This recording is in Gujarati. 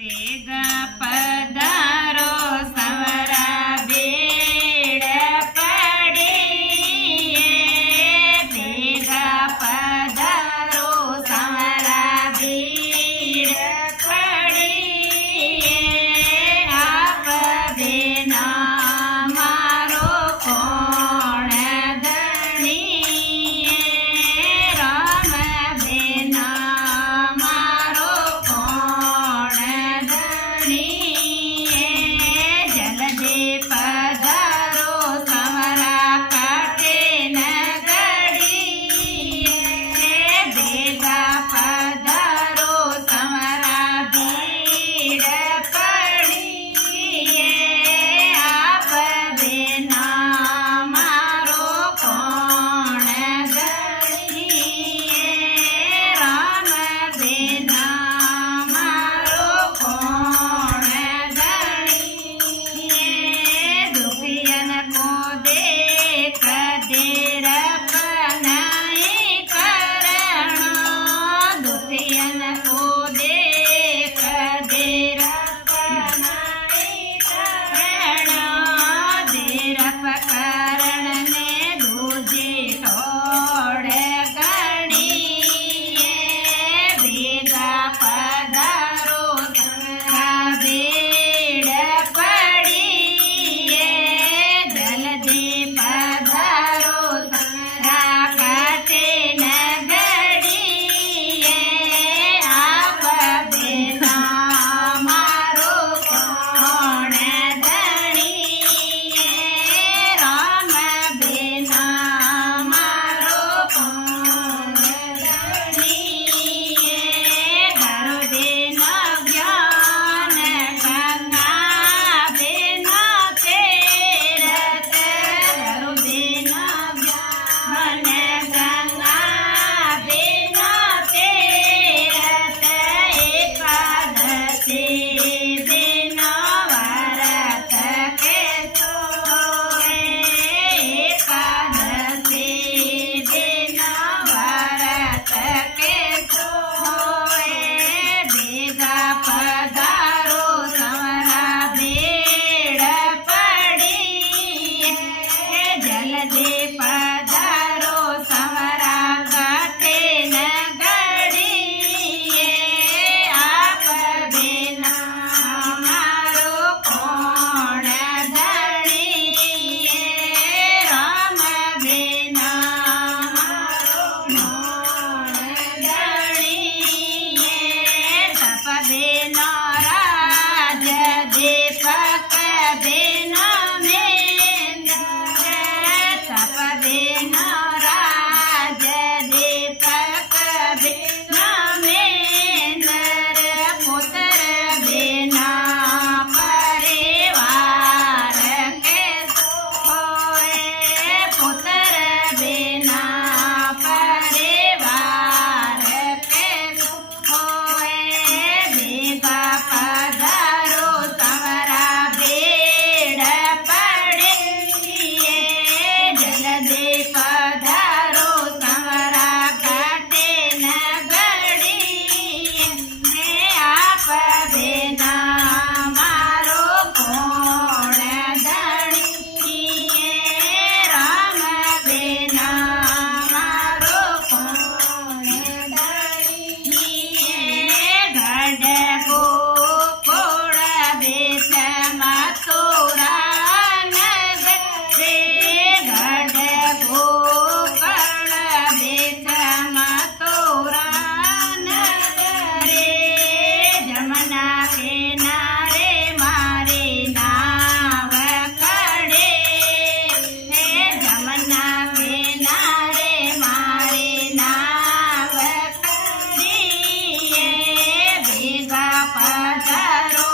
ભેગા પધારો સવરા બેડ પડીએ, ભેગા પધારો સવરા બેડ પડીએ, આપ બેના મારો કોણ ધણીએ, રામ બેના મારો કોણ ધણીએ, જલદે પધારો સવરા કાંઠે નગડીએ, ભેગા પધારો સવરા ભીડ પડીએ, આપ બેના મારો કોણ ધણીએ, રામ બેના મારો કોણ ધણીએ, દુખિયન કો દેખ દેર પનાઈ કરણો, દુખિયન કો દેખ દેર પનાઈ કરણો, દેર પકરણ ને દૂજે ઠોડ ગણીએ, ભેગા પધારો સવરા બેડ પડીએ, જલદી પધારો સવરા કાંઠે નગડીએ, આપ બેના મારો કોણ ધણીએ, રામ બેના મારો કોણ ધણીએ, ધરો બેના જ્ઞાન ગંગા બેના તેરથ, ધરો બેના જ્ઞાન ગંગા બેના તેરથ, એકાદશી બેના વરત કેસો, એકાદશી બેના વરત કેસો, ભેગા પધારો સવરા બેડ પડીએ, જલદી પધારો સવરા કાંઠે નગડીએ, આપ બેના મારો કોણ ધણીએ, રામ બેના મારો કોણ ધણીએ, તપ બેના રાજ દીપક બેના મેંદર, તપ બેના રાજ દીપક બેના મેંદર, પુત્ર બેના પરિવાર કેસો હોય, પુત્ર બેના પરિવાર કેસો હોય, ભેગા પધારો સવરા બેડ પડીએ, જલદી પધારો સવરા કાંઠે નગડીએ, આપ બેના મારો કોણ ધણીએ, રામ બેના મારો કોણ ધણીએ, ગઢ ગોકુળ બેસ મથુરા નગરે, ગઢ ગોકુળ બેસ મથુરા નગરે, જમના કિનારે મારે નાવ ખડે, જમના કિનારે મારે નાવ ખડીએ, ભેગા પધારો